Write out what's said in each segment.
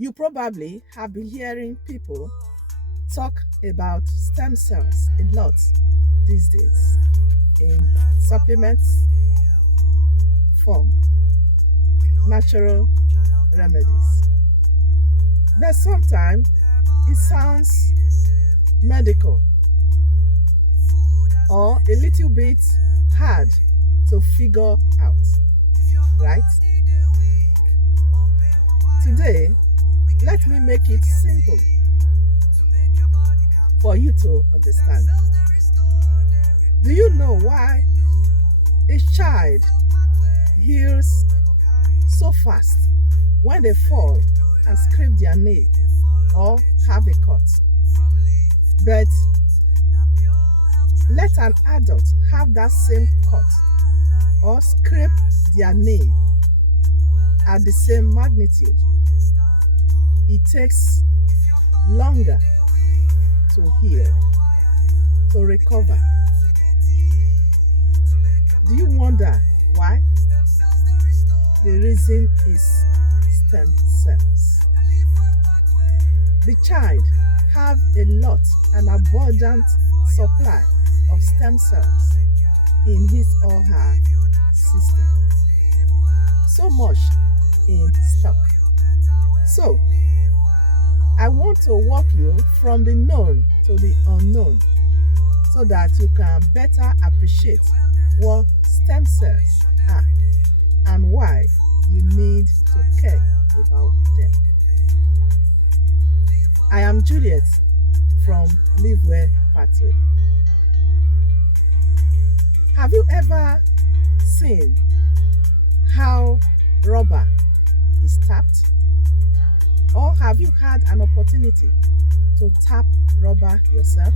You probably have been hearing people talk about stem cells a lot these days in supplements form, natural remedies. But sometimes it sounds medical or a little bit hard to figure out, right? Today, let me make it simple for you to understand. Do you know why a child heals so fast when they fall and scrape their knee or have a cut? But let an adult have that same cut or scrape their knee at the same magnitude. It takes longer to heal, to recover. Do you wonder why? The reason is stem cells. The child have a lot, an abundant supply of stem cells in his or her system. So much in stock. So, I want to walk you from the known to the unknown so that you can better appreciate what stem cells are and why you need to care about them. I am Juliet from Livewell Pathway. Have you ever seen how rubber is tapped? Or have you had an opportunity to tap rubber yourself?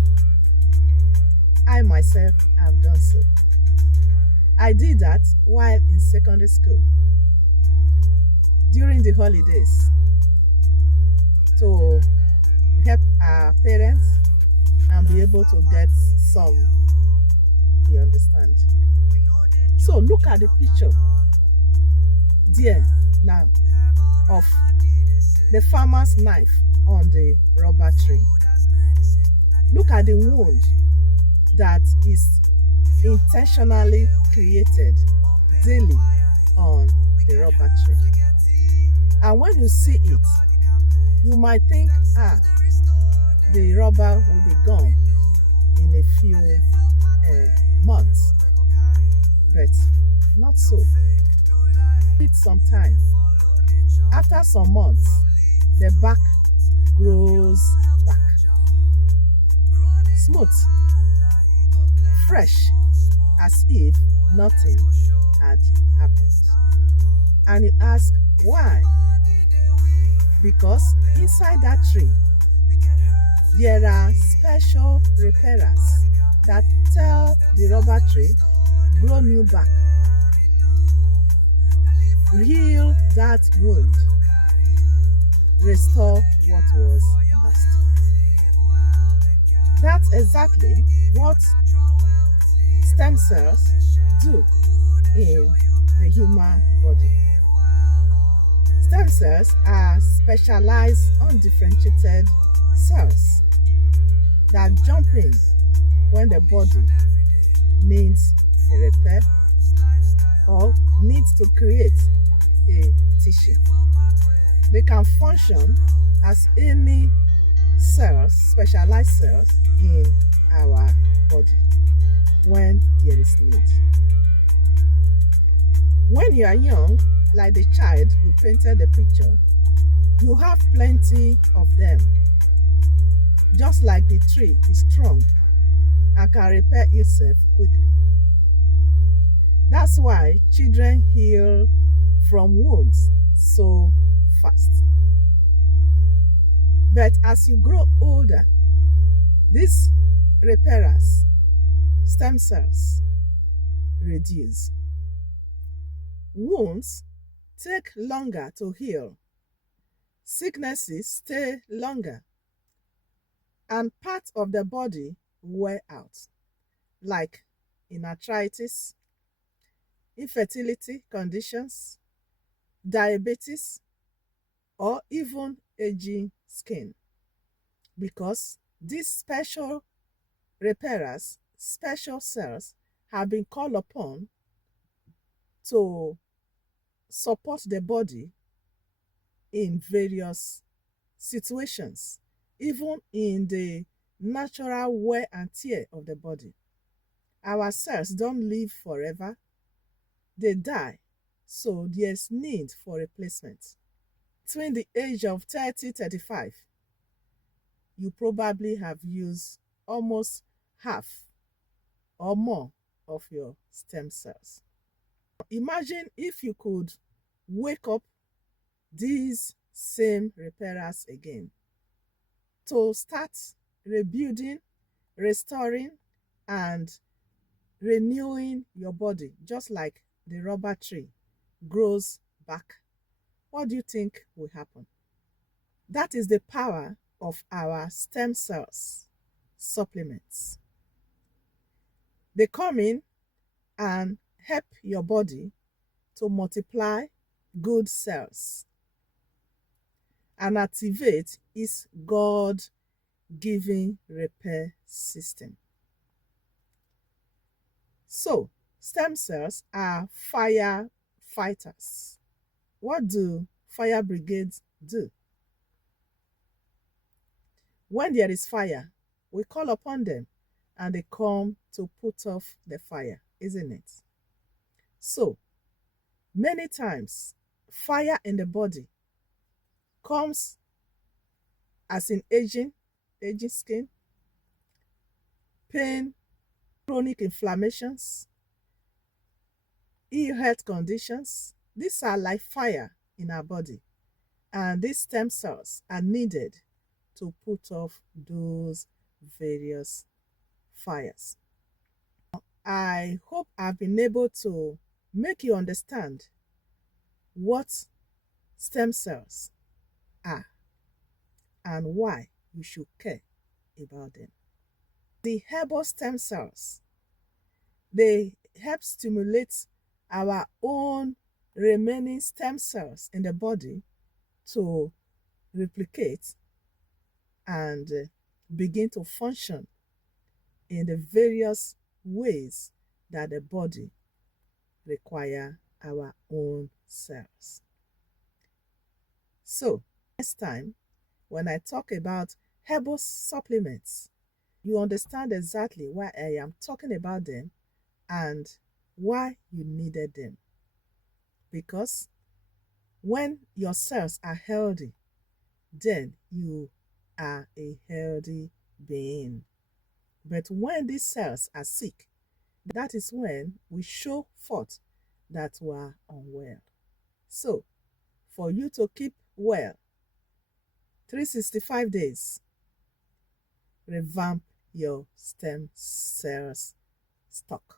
I myself have done so. I did that while in secondary school during the holidays to help our parents and be able to get some, you understand. So look at the picture there now of the farmer's knife on the rubber tree. Look at the wound that is intentionally created daily on the rubber tree. And when you see it, you might think, the rubber will be gone in a few months. But not so. It some time. After some months, the back grows back. Smooth, fresh, as if nothing had happened. And you ask, why? Because inside that tree, there are special repairers that tell the rubber tree, grow new back. Heal that wound. Restore what was lost. That's exactly what stem cells do in the human body. Stem cells are specialized undifferentiated cells that jump in when the body needs a repair or needs to create a tissue. They can function as any cells, specialized cells in our body when there is need. When you are young, like the child we painted the picture, you have plenty of them. Just like the tree is strong and can repair itself quickly. That's why children heal from wounds so fast. But as you grow older, these repairers, stem cells, reduce. Wounds take longer to heal. Sicknesses stay longer. And parts of the body wear out, like in arthritis, infertility conditions, diabetes, or even aging skin, because these special repairers, special cells, have been called upon to support the body in various situations, even in the natural wear and tear of the body. Our cells don't live forever, they die, so there's need for replacement. Between the age of 30-35, you probably have used almost half or more of your stem cells. Imagine if you could wake up these same repairers again to start rebuilding, restoring, and renewing your body, just like the rubber tree grows back. What do you think will happen? That is the power of our stem cells supplements. They come in and help your body to multiply good cells and activate its God-given repair system. So, stem cells are fire fighters. What do fire brigades do? When there is fire, we call upon them and they come to put off the fire, isn't it? So, many times, fire in the body comes as in aging skin, pain, chronic inflammations, ill health conditions. These are like fire in our body, and these stem cells are needed to put off those various fires. I hope I've been able to make you understand what stem cells are and why you should care about them. The herbal stem cells, they help stimulate our own remaining stem cells in the body to replicate and begin to function in the various ways that the body require our own cells. So, next time, when I talk about herbal supplements, you understand exactly why I am talking about them and why you needed them. Because when your cells are healthy, then you are a healthy being. But when these cells are sick, that is when we show forth that we are unwell. So, for you to keep well, 365 days, revamp your stem cells stock.